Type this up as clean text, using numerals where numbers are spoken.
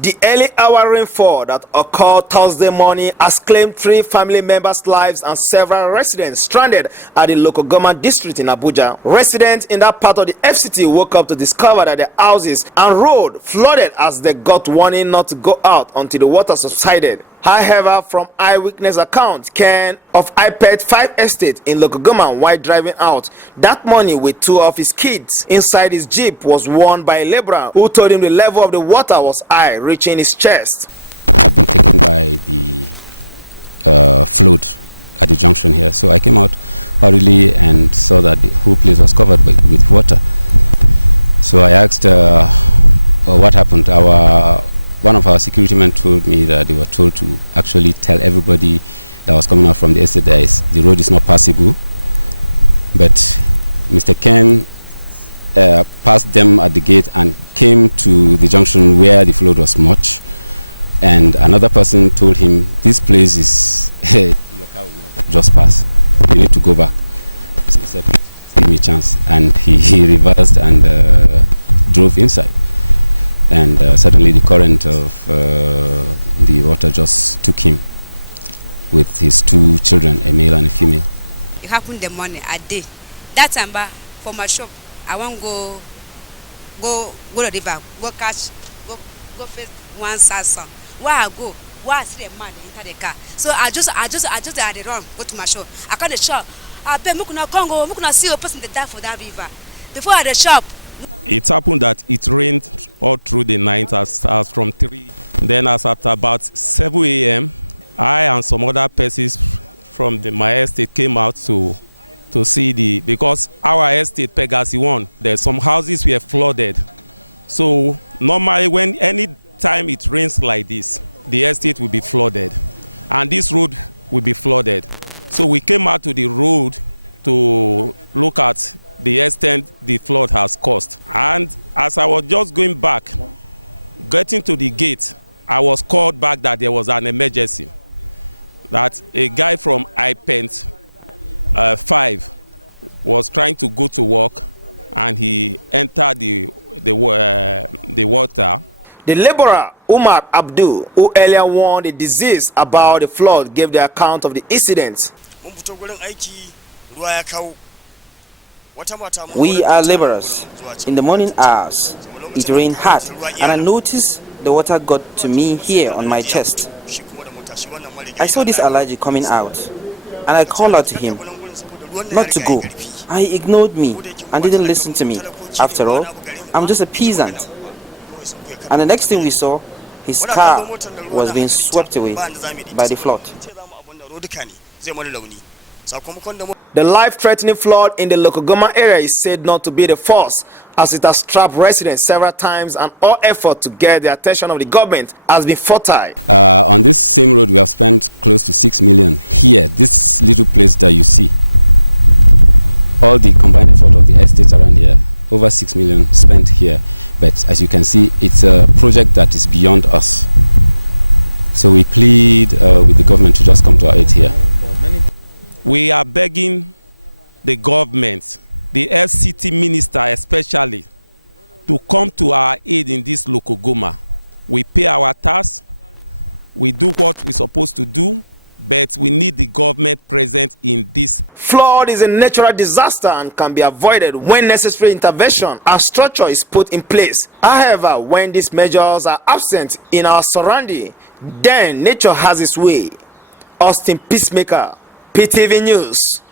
The early hour rainfall that occurred Thursday morning has claimed 3 family members' lives and several residents stranded at the LOKOGOMA district in Abuja. Residents in that part of the FCT woke up to discover that their houses and road flooded as they got warning not to go out until the water subsided. However, from eyewitness account, Ken of IPET 5 Estate in LOKOGOMA, while driving out that morning with 2 of his kids inside his jeep, was warned by a laborer who told him the level of the water was high, reaching his chest. I've been taken by the flood at the junction here, so I came out hurriedly and saw that the whole place was covered with water. So I asked what happened. One of our security men told me that they were told to actually tell everybody that was coming out from the estate that the road is not passable. But Mr. Ken passed them at the gate and came to the junction where the flood was much. And another person told him, this place is, your car will not just pass. You need to go back. So he said, please give me a chance. And he reversed and drove inside. And suddenly the current of the water just took him with his 2 children, a male and a female. It happened the morning, a day. That time for my shop, I want to go to the river, go catch, go face one salsa. Where I go, where I see a man enter the car. So I just had the run, go to my shop. I call the shop. I bet me kuna Congo, me kuna see a person that died for that river. Before at the shop. It happened that it rained all through the night as from 3. Then as at about 7 a.m., I and some other persons from my estate came out to see because our estate, Pengassan 1, there's some houses were flooded. So normally when any time it rains like this, the estate will be flooded and this road will be flooded. So we came out to the road to look at the extent the flood has caused. And as I was just going back, getting to the gate, I was called back that there was an emergency. That a guy from IPET 5 was trying to go to work and he entered the water. The laborer, UMAR ABDUL, who earlier warned the deceased about the flood, gave the account of the incident. We are laborers. In the morning hours, it rained hard, and I noticed the water got to me here on my chest. I saw this allergy coming out, and I called out to him not to go. He ignored me and didn't listen to me. After all, I'm just a peasant. And the next thing we saw, his car was being swept away by the flood. The life-threatening flood in the LOKOGOMA area is said not to be the first, as it has trapped residents several times, and all effort to get the attention of the government has been futile. On this same road, we have spent close to 6 million here, this little place that you see. All the combined effort of the estates around here, over 6 million spent here. But as you can see, it's a project that is beyond us. So we plead with the government to just come to our aid here. We are begging the government, the FCT minister especially, to come to our aid in this LOKOGOMA. We pay our tax, we do what we're supposed to do, but we need the government present in this. Flood is a natural disaster and can be avoided when necessary intervention and structure is put in place. However, when these measures are absent in our surrounding, then nature has its way. Austin Peacemaker, PTV News.